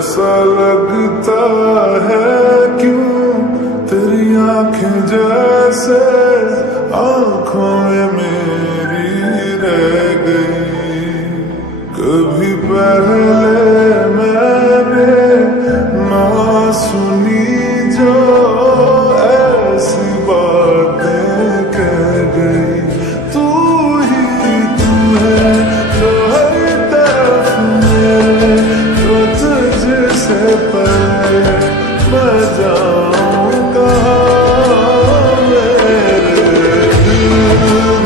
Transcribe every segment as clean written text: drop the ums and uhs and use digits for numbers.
ऐसा लगता है क्यों तेरी आंखें जैसे आंखों में मेरी रह गई। कभी पहले मैंने ना सुनी जो ऐसी बातें कह गई। तू ही तू है जो हर तरफ मेरे, तो तुझसे पहले मैं जाऊं कहाँ। मेरे दिल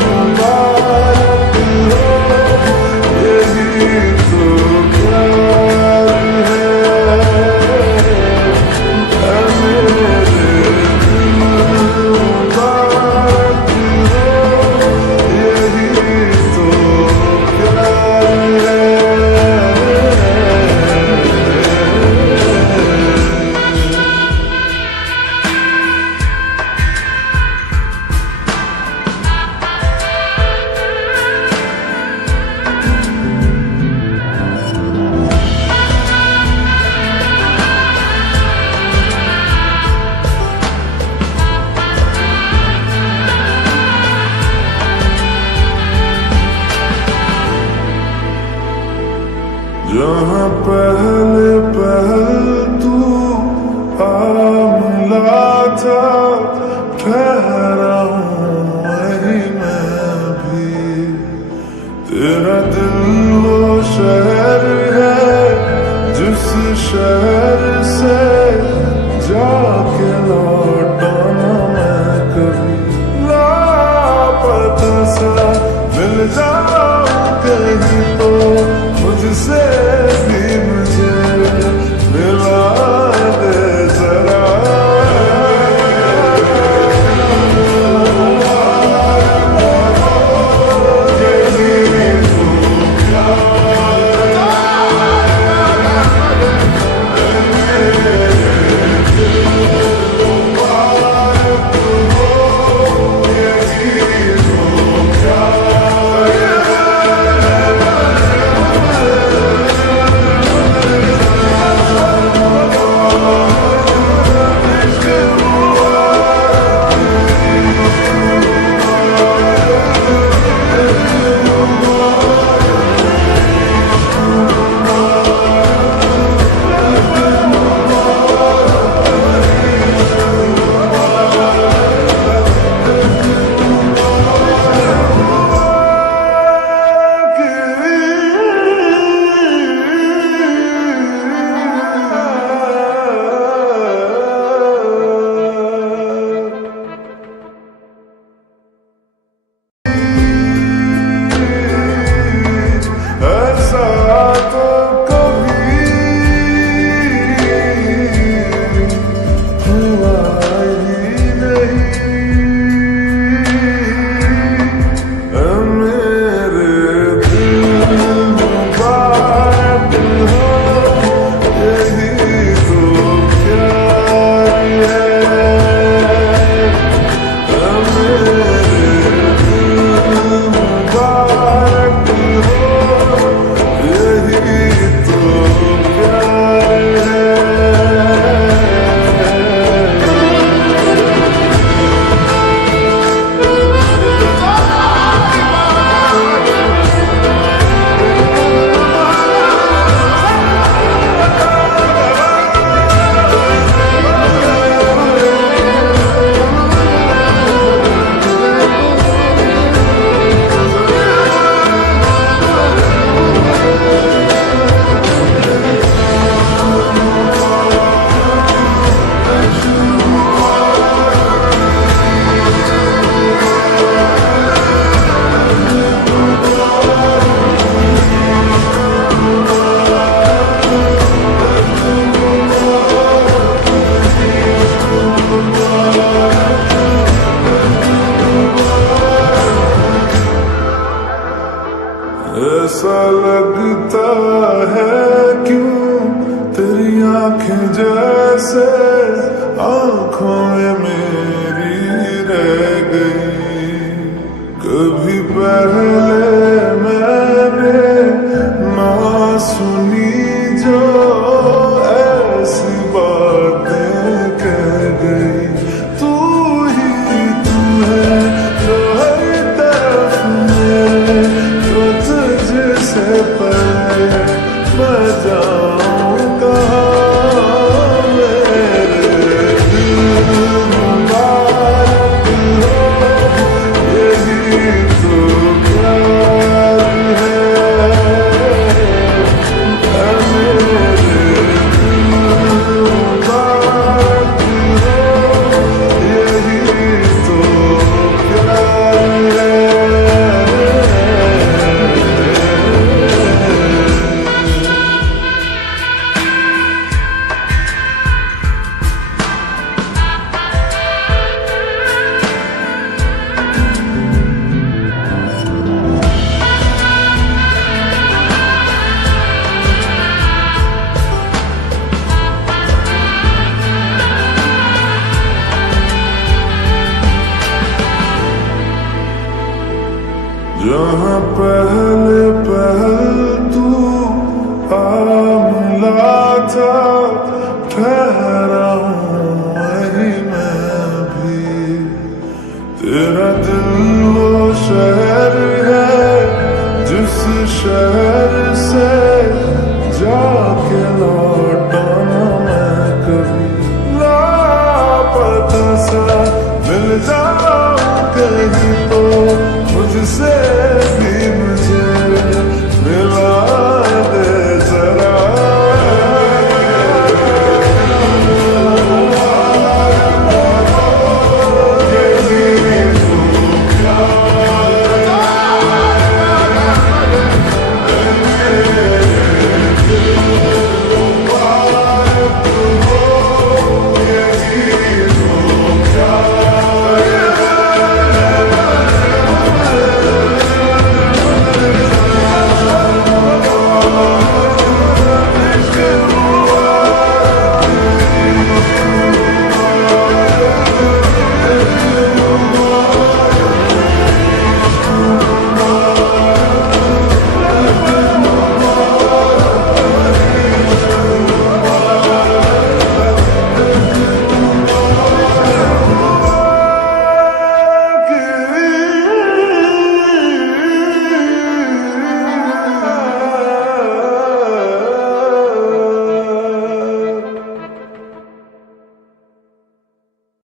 मुबारक हो, यही तो प्यार है। मेरे दिल मुबारक हो, यही तो प्यार है। जहाँ पहले तू आ मिला था, ठहरा हूँ वही मैं भी। तेरा दिल वो शहर है जिस शहर से जाके लौटा ना मैं कभी। लापता सा मिल जाऊं कहीं तो मुझसे भी मुझे मिला दे जरा। आंखें जैसे आंखों में मेरी रह गई। कभी पहले मैंने ना सुनी जो ऐसी बातें कह गई। तू ही तू है जो हर तरफ में, जो तुझसे पहले मैं जाऊं कहाँ। मेरे दिल मुबारक हो, यही तो प्यार है। मेरे दिल मुबारक हो, यही तो प्यार है। जहाँ पहले पहल तू आ मिला था,